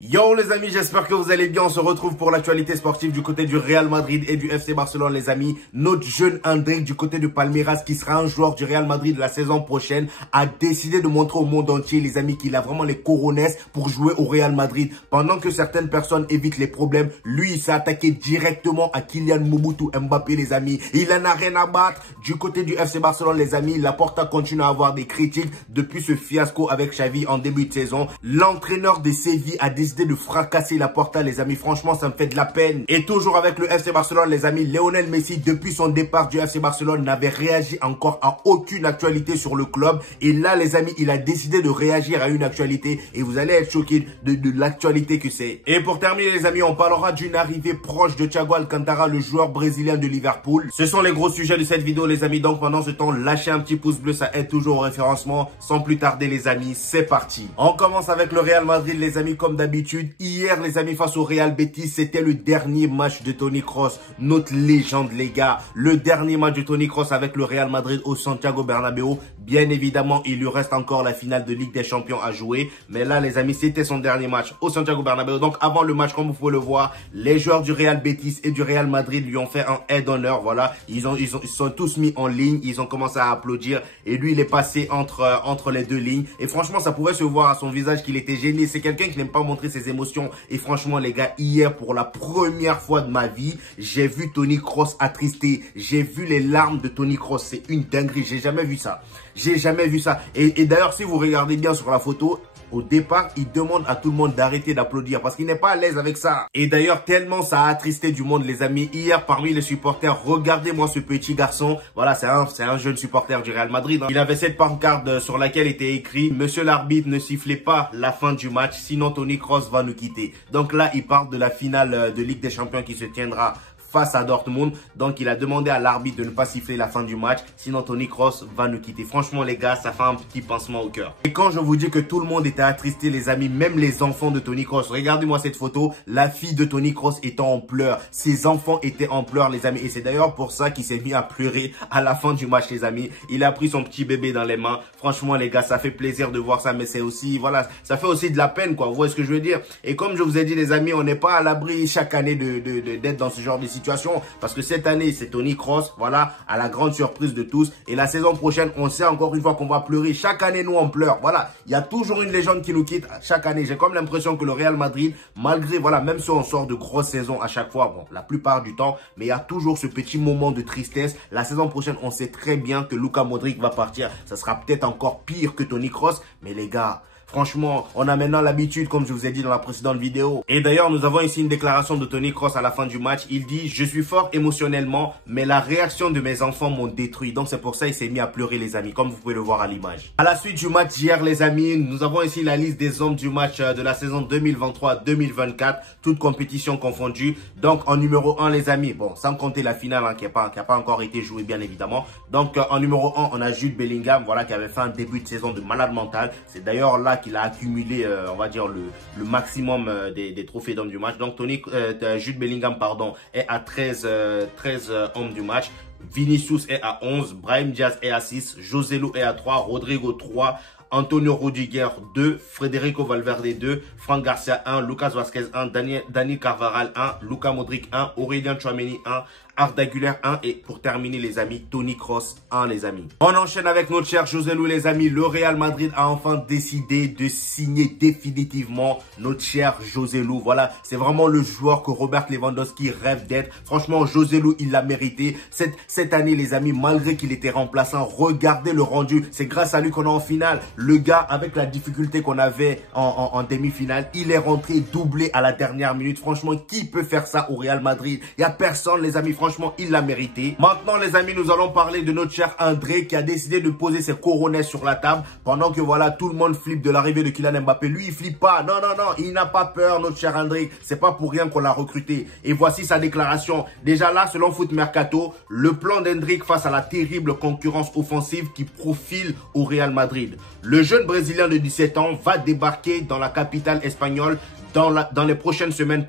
Yo les amis, j'espère que vous allez bien. On se retrouve pour l'actualité sportive du côté du Real Madrid et du FC Barcelone les amis. Notre jeune Endrick du côté de Palmeiras, qui sera un joueur du Real Madrid la saison prochaine, a décidé de montrer au monde entier les amis qu'il a vraiment les cojones pour jouer au Real Madrid. Pendant que certaines personnes évitent les problèmes, lui il s'est attaqué directement à Kylian Mbappé les amis. Il en a rien à battre. Du côté du FC Barcelone les amis, Laporta continue à avoir des critiques depuis ce fiasco avec Xavi en début de saison. L'entraîneur de Séville a décidé de fracasser Laporta les amis. Franchement ça me fait de la peine. Et toujours avec le FC Barcelone les amis, Lionel Messi depuis son départ du FC Barcelone n'avait réagi encore à aucune actualité sur le club. Et là les amis, il a décidé de réagir à une actualité et vous allez être choqués de l'actualité que c'est. Et pour terminer les amis, on parlera d'une arrivée proche de Thiago Alcantara, le joueur brésilien de Liverpool. Ce sont les gros sujets de cette vidéo les amis. Donc pendant ce temps, lâchez un petit pouce bleu, ça aide toujours au référencement. Sans plus tarder les amis, c'est parti. On commence avec le Real Madrid les amis, comme d'habitude. Hier les amis, face au Real Betis, c'était le dernier match de Toni Kroos, notre légende les gars. Le dernier match de Toni Kroos avec le Real Madrid au Santiago Bernabéu. Bien évidemment, il lui reste encore la finale de Ligue des Champions à jouer. Mais là les amis, c'était son dernier match au Santiago Bernabéu. Donc avant le match, comme vous pouvez le voir, les joueurs du Real Betis et du Real Madrid lui ont fait un aide d'honneur. Voilà, ils sont tous mis en ligne, ils ont commencé à applaudir. Et lui, il est passé entre les deux lignes. Et franchement, ça pouvait se voir à son visage qu'il était gêné. C'est quelqu'un qui n'aime pas montrer ses émotions. Et franchement, les gars, hier, pour la première fois de ma vie, j'ai vu Toni Kroos attristé. J'ai vu les larmes de Toni Kroos. C'est une dinguerie. J'ai jamais vu ça. J'ai jamais vu ça. Et d'ailleurs, si vous regardez bien sur la photo, au départ, il demande à tout le monde d'arrêter d'applaudir parce qu'il n'est pas à l'aise avec ça. Et d'ailleurs, tellement ça a attristé du monde, les amis. Hier, parmi les supporters, regardez-moi ce petit garçon. Voilà, c'est un jeune supporter du Real Madrid. Il avait cette pancarte sur laquelle était écrit « Monsieur l'arbitre, ne sifflez pas la fin du match, sinon Toni Kroos va nous quitter ». Donc là, il parle de la finale de Ligue des Champions qui se tiendra face à Dortmund. Donc il a demandé à l'arbitre de ne pas siffler la fin du match, sinon Toni Kroos va nous quitter. Franchement les gars, ça fait un petit pincement au cœur. Et quand je vous dis que tout le monde était attristé les amis, même les enfants de Toni Kroos, regardez-moi cette photo, la fille de Toni Kroos étant en pleurs, ses enfants étaient en pleurs les amis. Et c'est d'ailleurs pour ça qu'il s'est mis à pleurer à la fin du match les amis. Il a pris son petit bébé dans les mains. Franchement les gars, ça fait plaisir de voir ça, mais c'est aussi, voilà, ça fait aussi de la peine quoi, vous voyez ce que je veux dire. Et comme je vous ai dit les amis, on n'est pas à l'abri chaque année d'être dans ce genre de situation. Parce que cette année, c'est Toni Kroos, voilà, à la grande surprise de tous. Et la saison prochaine, on sait encore une fois qu'on va pleurer. Chaque année, nous, on pleure. Voilà, il y a toujours une légende qui nous quitte chaque année. J'ai comme l'impression que le Real Madrid, malgré, voilà, même si on sort de grosses saisons à chaque fois, bon, la plupart du temps, mais il y a toujours ce petit moment de tristesse. La saison prochaine, on sait très bien que Luka Modric va partir. Ça sera peut-être encore pire que Toni Kroos. Mais les gars, franchement, on a maintenant l'habitude, comme je vous ai dit dans la précédente vidéo. Et d'ailleurs, nous avons ici une déclaration de Toni Kroos à la fin du match. Il dit « Je suis fort émotionnellement, mais la réaction de mes enfants m'ont détruit. » Donc c'est pour ça qu'il s'est mis à pleurer les amis, comme vous pouvez le voir à l'image. À la suite du match d'hier les amis, nous avons ici la liste des hommes du match de la saison 2023-2024, toutes compétitions confondues. Donc en numéro 1 les amis, bon, sans compter la finale hein, qui n'a pas encore été jouée bien évidemment. Donc en numéro 1, on a Jude Bellingham, voilà, qui avait fait un début de saison de malade mental. C'est d'ailleurs là qu'il a accumulé, on va dire, le maximum des trophées d'homme du match. Donc, Jude Bellingham, pardon, est à 13 hommes du match. Vinicius est à 11. Brahim Diaz est à 6. Joselu est à 3. Rodrigo 3. Antonio Rudiger 2, Federico Valverde 2, Franck Garcia 1, Lucas Vazquez 1, Dani Carvajal 1, Luka Modric 1, Aurélien Tchouaméni 1, Arda Güler 1 et pour terminer les amis, Toni Kroos 1 les amis. On enchaîne avec notre cher Joselu les amis. Le Real Madrid a enfin décidé de signer définitivement notre cher Joselu. Voilà, c'est vraiment le joueur que Robert Lewandowski rêve d'être. Franchement, Joselu, il l'a mérité. Cette année les amis, malgré qu'il était remplaçant, regardez le rendu. C'est grâce à lui qu'on est en finale. Le gars, avec la difficulté qu'on avait en demi-finale, il est rentré doublé à la dernière minute. Franchement, qui peut faire ça au Real Madrid? Il n'y a personne les amis. Franchement, il l'a mérité. Maintenant, les amis, nous allons parler de notre cher André qui a décidé de poser ses coronets sur la table pendant que voilà, tout le monde flippe de l'arrivée de Kylian Mbappé. Lui, il flippe pas. Non, non, non, il n'a pas peur, notre cher André. C'est pas pour rien qu'on l'a recruté. Et voici sa déclaration. Déjà là, selon Foot Mercato, le plan d'Hendrick face à la terrible concurrence offensive qui profile au Real Madrid. Le jeune Brésilien de 17 ans va débarquer dans la capitale espagnole dans les prochaines semaines,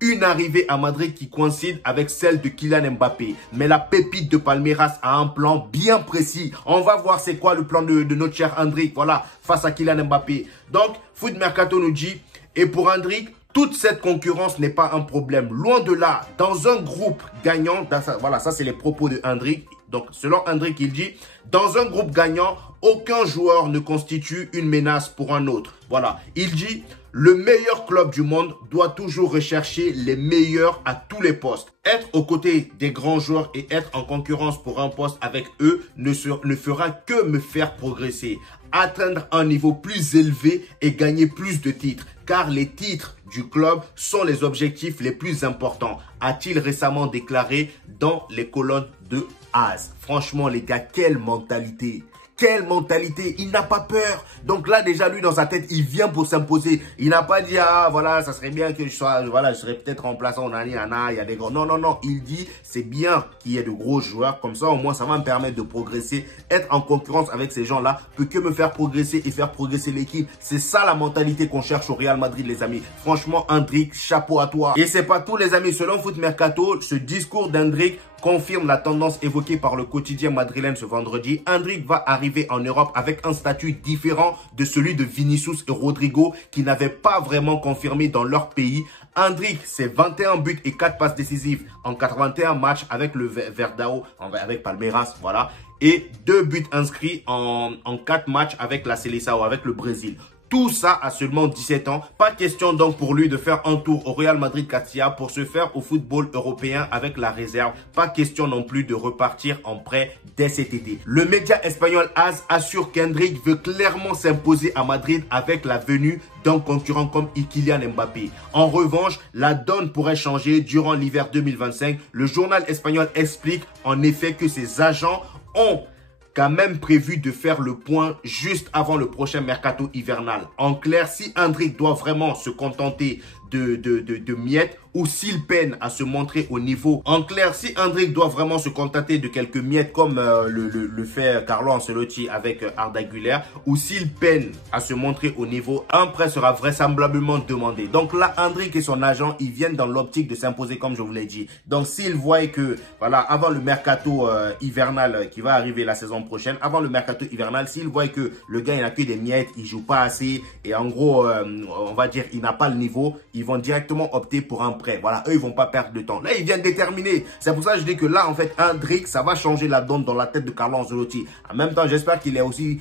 une arrivée à Madrid qui coïncide avec celle de Kylian Mbappé. Mais la pépite de Palmeiras a un plan bien précis. On va voir c'est quoi le plan de notre cher Endrick, voilà, face à Kylian Mbappé. Donc, Foot Mercato nous dit Et pour Endrick, toute cette concurrence n'est pas un problème. Loin de là, dans un groupe gagnant, voilà, ça c'est les propos de Endrick. Donc, selon Endrick, il dit, dans un groupe gagnant, aucun joueur ne constitue une menace pour un autre. Voilà, il dit, le meilleur club du monde doit toujours rechercher les meilleurs à tous les postes. Être aux côtés des grands joueurs et être en concurrence pour un poste avec eux ne fera que me faire progresser, atteindre un niveau plus élevé et gagner plus de titres. Car les titres du club sont les objectifs les plus importants, a-t-il récemment déclaré dans les colonnes de AS. Franchement, les gars, quelle mentalité! Quelle mentalité, il n'a pas peur. Donc là, déjà, lui, dans sa tête, il vient pour s'imposer. Il n'a pas dit, ah, voilà, ça serait bien que je sois, voilà, je serais peut-être remplaçant, il y a des gros. Non, non, non, il dit, c'est bien qu'il y ait de gros joueurs. Comme ça, au moins, ça va me permettre de progresser. Être en concurrence avec ces gens-là peut que me faire progresser et faire progresser l'équipe. C'est ça la mentalité qu'on cherche au Real Madrid, les amis. Franchement, Endrick, chapeau à toi. Et c'est pas tout, les amis. Selon Foot Mercato, ce discours d'Endrick confirme la tendance évoquée par le quotidien madrilène ce vendredi. Endrick va arriver en Europe avec un statut différent de celui de Vinicius et Rodrigo qui n'avaient pas vraiment confirmé dans leur pays. Endrick, c'est 21 buts et 4 passes décisives en 81 matchs avec le Verdao, avec Palmeiras, voilà. Et 2 buts inscrits en 4 matchs avec la Seleção, avec le Brésil. Tout ça à seulement 17 ans. Pas question donc pour lui de faire un tour au Real Madrid Castilla pour se faire au football européen avec la réserve. Pas question non plus de repartir en prêt dès cet été. Le média espagnol AS assure qu'Endrick veut clairement s'imposer à Madrid avec la venue d'un concurrent comme Kylian Mbappé. En revanche, la donne pourrait changer durant l'hiver 2025. Le journal espagnol explique en effet que ses agents ont quand même prévu de faire le point juste avant le prochain mercato hivernal. En clair, si Endrick doit vraiment se contenter de miettes ou s'il peine à se montrer au niveau. En clair, si Endrick doit vraiment se contenter de quelques miettes comme le fait Carlo Ancelotti avec Arda Güler, ou s'il peine à se montrer au niveau, un prêt sera vraisemblablement demandé. Donc là, Endrick et son agent, ils viennent dans l'optique de s'imposer comme je vous l'ai dit. Donc s'ils voient que, voilà, avant le mercato hivernal qui va arriver la saison prochaine, avant le mercato hivernal, s'ils voient que le gars il n'a que des miettes, il joue pas assez et en gros, on va dire, il n'a pas le niveau, ils vont directement opter pour un prêt. Voilà, eux, ils vont pas perdre de temps. Là, ils viennent déterminer. C'est pour ça que je dis que là, en fait, Endrick, ça va changer la donne dans la tête de Carlo Ancelotti. En même temps, j'espère qu'il est aussi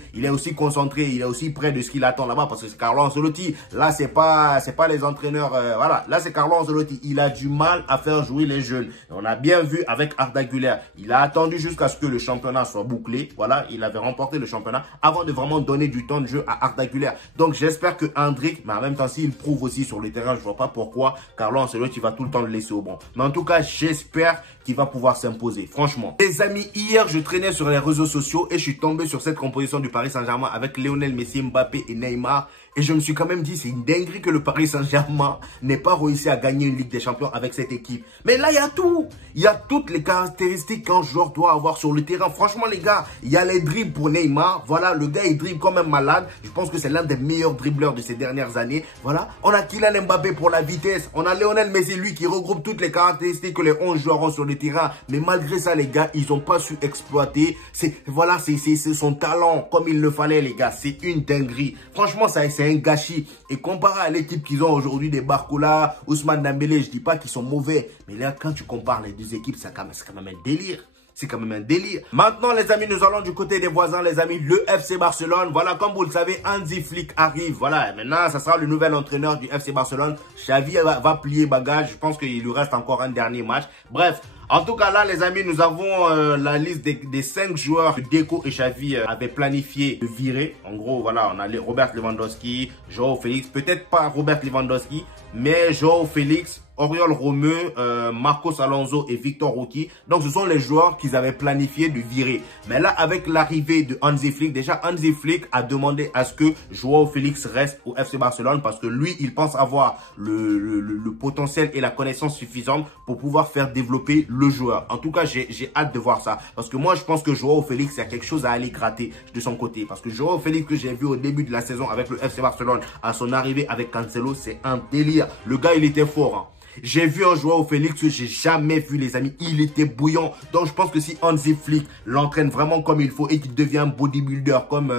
concentré, il est aussi près de ce qu'il attend là-bas parce que c'est Carlo Ancelotti. Là, c'est pas les entraîneurs, voilà. Là, c'est Carlo Ancelotti. Il a du mal à faire jouer les jeunes. On a bien vu avec Arda Güler. Il a attendu jusqu'à ce que le championnat soit bouclé. Voilà, il avait remporté le championnat avant de vraiment donner du temps de jeu à Arda Güler. Donc, j'espère que Endrick, mais en même temps, s'il prouve aussi sur le terrain, je vois pas pourquoi Carlo Ancelotti va tout le temps le laisser au banc. Mais en tout cas, j'espère qu'il va pouvoir s'imposer. Franchement. Les amis, hier, je traînais sur les réseaux sociaux et je suis tombé sur cette composition du Paris Saint-Germain avec Lionel Messi, Mbappé et Neymar. Et je me suis quand même dit, c'est une dinguerie que le Paris Saint-Germain n'ait pas réussi à gagner une Ligue des Champions avec cette équipe. Mais là, il y a tout. Il y a toutes les caractéristiques qu'un joueur doit avoir sur le terrain. Franchement, les gars, il y a les dribbles pour Neymar. Voilà, le gars, il dribble comme un malade. Je pense que c'est l'un des meilleurs dribbleurs de ces dernières années. Voilà. On a Kylian Mbappé pour la vitesse. On a Lionel Messi, lui, qui regroupe toutes les caractéristiques que les 11 joueurs ont sur le terrain. Mais malgré ça, les gars, ils n'ont pas su exploiter. Voilà, c'est son talent comme il le fallait, les gars. C'est une dinguerie. Franchement, c'est un gâchis. Et comparé à l'équipe qu'ils ont aujourd'hui, des Barcola, Ousmane Dembélé, je dis pas qu'ils sont mauvais. Mais là, quand tu compares les deux équipes, c'est quand même un délire. C'est quand même un délire. Maintenant, les amis, nous allons du côté des voisins, les amis, le FC Barcelone. Voilà, comme vous le savez, Hansi Flick arrive. Voilà, maintenant, ça sera le nouvel entraîneur du FC Barcelone. Xavi va plier bagage. Je pense qu'il lui reste encore un dernier match. Bref. En tout cas, là, les amis, nous avons la liste des 5 joueurs que Deco et Xavi avaient planifié de virer. En gros, voilà, on a Robert Lewandowski, Joao Félix. Peut-être pas Robert Lewandowski, mais Joao Félix, Oriol Romeu, Marcos Alonso et Victor Roque. Donc, ce sont les joueurs qu'ils avaient planifié de virer. Mais là, avec l'arrivée de Hansi Flick, déjà, Hansi Flick a demandé à ce que Joao Félix reste au FC Barcelone parce que lui, il pense avoir le potentiel et la connaissance suffisante pour pouvoir faire développer le joueur. En tout cas, j'ai hâte de voir ça. Parce que moi, je pense que Joao Félix, il y a quelque chose à aller gratter de son côté. Parce que Joao Félix, que j'ai vu au début de la saison avec le FC Barcelone, à son arrivée avec Cancelo, c'est un délire. Le gars, il était fort, hein. J'ai vu un joueur au Félix que j'ai jamais vu, les amis. Il était bouillant. Donc, je pense que si Hansi Flick l'entraîne vraiment comme il faut et qu'il devient un bodybuilder comme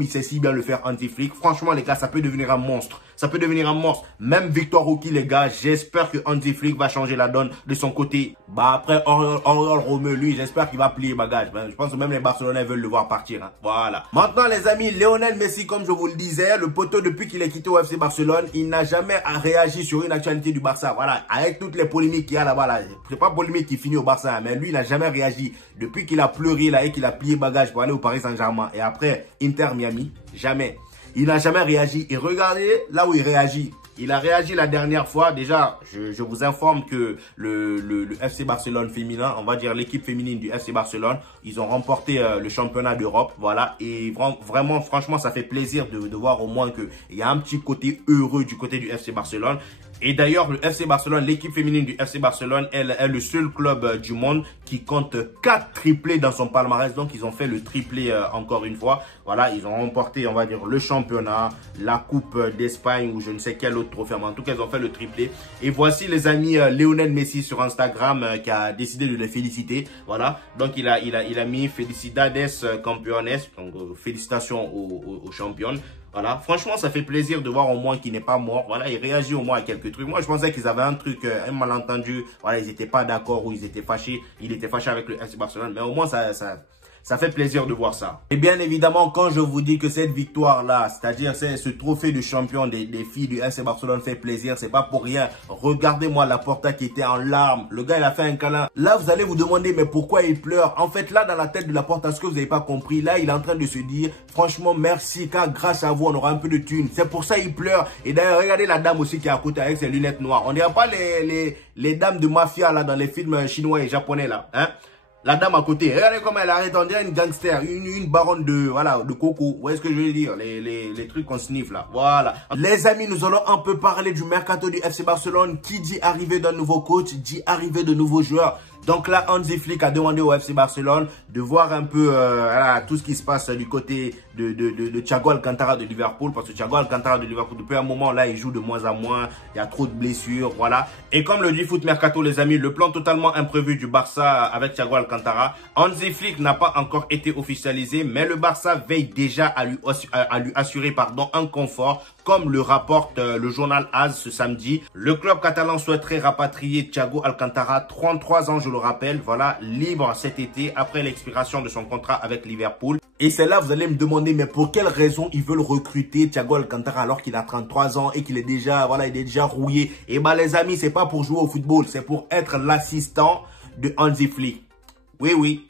il sait si bien le faire Hansi Flick, franchement, les gars, ça peut devenir un monstre. Ça peut devenir un monstre. Même Victor Roque, les gars, j'espère que Hansi Flick va changer la donne de son côté. Bah après, Oriol Romeu, lui, j'espère qu'il va plier bagage. Ben, je pense que même les Barcelonais veulent le voir partir. Hein. Voilà. Maintenant, les amis, Lionel Messi, comme je vous le disais, le poteau, depuis qu'il est quitté au FC Barcelone, il n'a jamais réagi sur une actualité du Barça. Voilà. Avec toutes les polémiques qu'il y a là-bas, là. C'est pas polémique qui finit au Barça, mais lui, il n'a jamais réagi. Depuis qu'il a pleuré, là, et qu'il a plié bagage pour aller au Paris Saint-Germain. Et après, Inter Miami, jamais. Il n'a jamais réagi. Et regardez là où il réagit. Il a réagi la dernière fois. Déjà, je vous informe que le FC Barcelone féminin, on va dire l'équipe féminine du FC Barcelone, ils ont remporté le championnat d'Europe. Voilà. Et vraiment, franchement, ça fait plaisir de voir au moins qu'il y a un petit côté heureux du côté du FC Barcelone. Et d'ailleurs, le FC Barcelone, l'équipe féminine du FC Barcelone, elle est le seul club du monde qui compte 4 triplés dans son palmarès. Donc, ils ont fait le triplé encore une fois. Voilà, ils ont remporté, on va dire, le championnat, la Coupe d'Espagne ou je ne sais quel autre trophée. Mais en tout cas, ils ont fait le triplé. Et voici les amis Lionel Messi sur Instagram qui a décidé de les féliciter. Voilà, donc il a mis Felicidades Campeones. Donc, félicitations aux championnes. Voilà, franchement, ça fait plaisir de voir au moins qu'il n'est pas mort. Voilà, il réagit au moins à quelques trucs. Moi, je pensais qu'ils avaient un truc, un malentendu. Voilà, ils n'étaient pas d'accord ou ils étaient fâchés. Il était fâché avec le FC Barcelone. Mais au moins, ça fait plaisir de voir ça. Et bien évidemment, quand je vous dis que cette victoire-là, c'est-à-dire ce trophée de champion des filles du FC Barcelone fait plaisir, c'est pas pour rien. Regardez-moi Laporta qui était en larmes. Le gars, il a fait un câlin. Là, vous allez vous demander, mais pourquoi il pleure? En fait, là, dans la tête de Laporta, ce que vous n'avez pas compris, là, il est en train de se dire, franchement, merci, car grâce à vous, on aura un peu de thunes. C'est pour ça qu'il pleure. Et d'ailleurs, regardez la dame aussi qui est à côté avec ses lunettes noires. On dirait pas les dames de mafia, là, dans les films chinois et japonais, là, hein? La dame à côté, regardez comment elle arrête, on dirait une gangster, une baronne de coco. Vous voyez ce que je veux dire? Les trucs qu'on sniffe là. Voilà. Les amis, nous allons un peu parler du mercato du FC Barcelone. Qui dit arrivée d'un nouveau coach, dit arrivée de nouveaux joueurs. Donc là, Hansi Flick a demandé au FC Barcelone de voir un peu voilà, tout ce qui se passe du côté de Thiago Alcantara de Liverpool. Parce que Thiago Alcantara de Liverpool, depuis un moment là, il joue de moins en moins. Il y a trop de blessures, voilà. Et comme le dit Foot Mercato, les amis, le plan totalement imprévu du Barça avec Thiago Alcantara, Hansi Flick n'a pas encore été officialisé, mais le Barça veille déjà à lui assurer un confort. Comme le rapporte le journal AS ce samedi, le club catalan souhaiterait rapatrier Thiago Alcantara, 33 ans je le rappelle, voilà, libre cet été après l'expiration de son contrat avec Liverpool. Et c'est là vous allez me demander, mais pour quelle raison ils veulent recruter Thiago Alcantara alors qu'il a 33 ans et qu'il est déjà, voilà, il est déjà rouillé. Et bah les amis, c'est pas pour jouer au football, c'est pour être l'assistant de Hansi Flick. Oui, oui.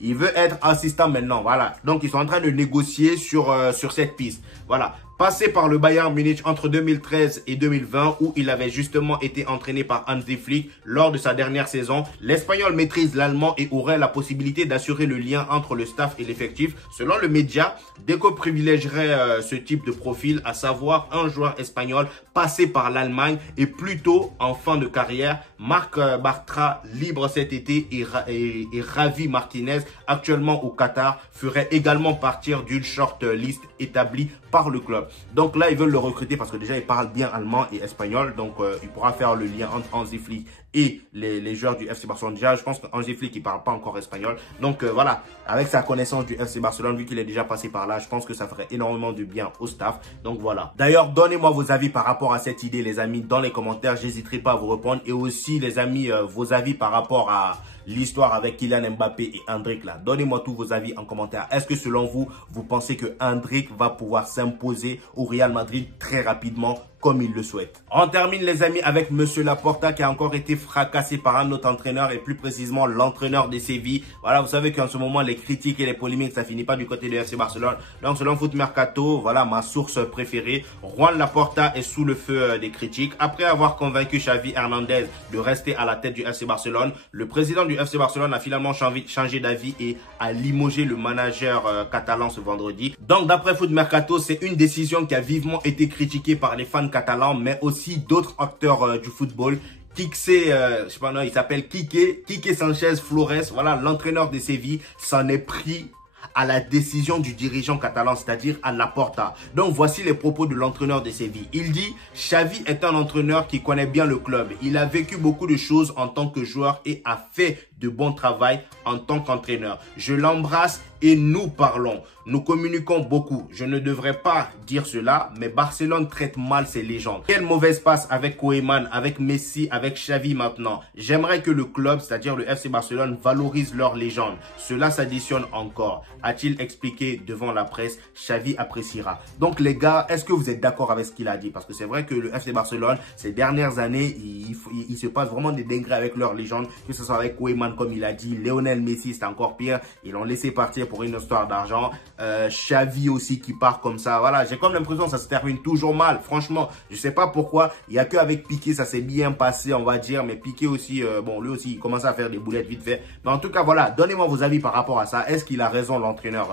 Il veut être assistant maintenant, voilà. Donc, ils sont en train de négocier sur cette piste. Voilà. Passé par le Bayern Munich entre 2013 et 2020, où il avait justement été entraîné par Hansi Flick lors de sa dernière saison. L'Espagnol maîtrise l'allemand et aurait la possibilité d'assurer le lien entre le staff et l'effectif. Selon le média, Deco privilégierait ce type de profil, à savoir un joueur espagnol passé par l'Allemagne et plutôt en fin de carrière. Marc Bartra, libre cet été, et Javi Martinez, actuellement au Qatar, ferait également partir d'une short list établie par le club. Donc là, ils veulent le recruter parce que déjà, il parle bien allemand et espagnol. Donc, il pourra faire le lien entre Hansi Flick et les joueurs du FC Barcelone. Déjà, je pense que Hansi Flick, il parle pas encore espagnol. Donc, voilà, avec sa connaissance du FC Barcelone, vu qu'il est déjà passé par là, je pense que ça ferait énormément de bien au staff. Donc, voilà. D'ailleurs, donnez-moi vos avis par rapport à cette idée, les amis, dans les commentaires. J'hésiterai pas à vous répondre. Et aussi, les amis, vos avis par rapport à l'histoire avec Kylian Mbappé et Endrick là. Donnez-moi tous vos avis en commentaire. Est-ce que selon vous, vous pensez que Endrick va pouvoir s'imposer au Real Madrid très rapidement comme il le souhaite? On termine les amis avec Monsieur Laporta qui a encore été fracassé par un autre entraîneur et plus précisément l'entraîneur de Séville. Voilà, vous savez qu'en ce moment les critiques et les polémiques ça finit pas du côté de FC Barcelone. Donc selon Foot Mercato, voilà ma source préférée, Juan Laporta est sous le feu des critiques. Après avoir convaincu Xavi Hernandez de rester à la tête du FC Barcelone, le président du FC Barcelone a finalement changé d'avis et a limogé le manager catalan ce vendredi. Donc d'après Foot Mercato, c'est une décision qui a vivement été critiquée par les fans catalans, mais aussi d'autres acteurs du football. Je sais pas, non, il s'appelle Quique Sanchez Flores, voilà, l'entraîneur de Séville, s'en est pris à la décision du dirigeant catalan, c'est-à-dire à Laporta. Donc, voici les propos de l'entraîneur de Séville. Il dit, Xavi est un entraîneur qui connaît bien le club. Il a vécu beaucoup de choses en tant que joueur et a fait de bon travail en tant qu'entraîneur. Je l'embrasse et nous parlons. Nous communiquons beaucoup. Je ne devrais pas dire cela, mais Barcelone traite mal ses légendes. Quelle mauvaise passe avec Koeman, avec Messi, avec Xavi maintenant. J'aimerais que le club, c'est-à-dire le FC Barcelone, valorise leurs légendes. Cela s'additionne encore. A-t-il expliqué devant la presse? Xavi appréciera. Donc les gars, est-ce que vous êtes d'accord avec ce qu'il a dit? Parce que c'est vrai que le FC Barcelone, ces dernières années, il se passe vraiment des dingueries avec leurs légendes. Que ce soit avec Koeman, comme il a dit, Lionel Messi, c'est encore pire. Ils l'ont laissé partir pour une histoire d'argent. Xavi aussi qui part comme ça. Voilà, j'ai comme l'impression que ça se termine toujours mal. Franchement, je sais pas pourquoi. Il y a qu'avec Piqué, ça s'est bien passé, on va dire. Mais Piqué aussi, bon, lui aussi, il commence à faire des boulettes vite fait. Mais en tout cas, voilà, donnez-moi vos avis par rapport à ça. Est-ce qu'il a raison, l'entraîneur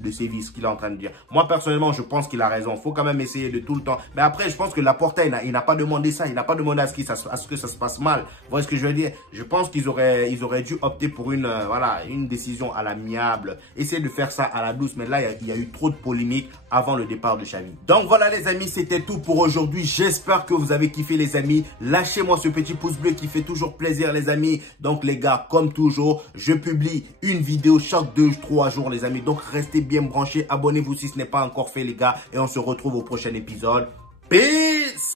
de Séville, ce qu'il est en train de dire? Moi, personnellement, je pense qu'il a raison. Faut quand même essayer de tout le temps. Mais après, je pense que Laporta, il n'a pas demandé ça. Il n'a pas demandé à ce que ça se passe mal. Vous voyez ce que je veux dire? Je pense qu'ils auraient dû opter pour voilà, une décision à l'amiable. Essayer de faire ça à la douce. Mais là, il y a eu trop de polémiques avant le départ de Xavi. Donc voilà les amis, c'était tout pour aujourd'hui. J'espère que vous avez kiffé les amis. Lâchez-moi ce petit pouce bleu qui fait toujours plaisir les amis. Donc les gars, comme toujours, je publie une vidéo chaque 2-3 jours les amis. Donc restez bien branchés. Abonnez-vous si ce n'est pas encore fait les gars. Et on se retrouve au prochain épisode. Peace!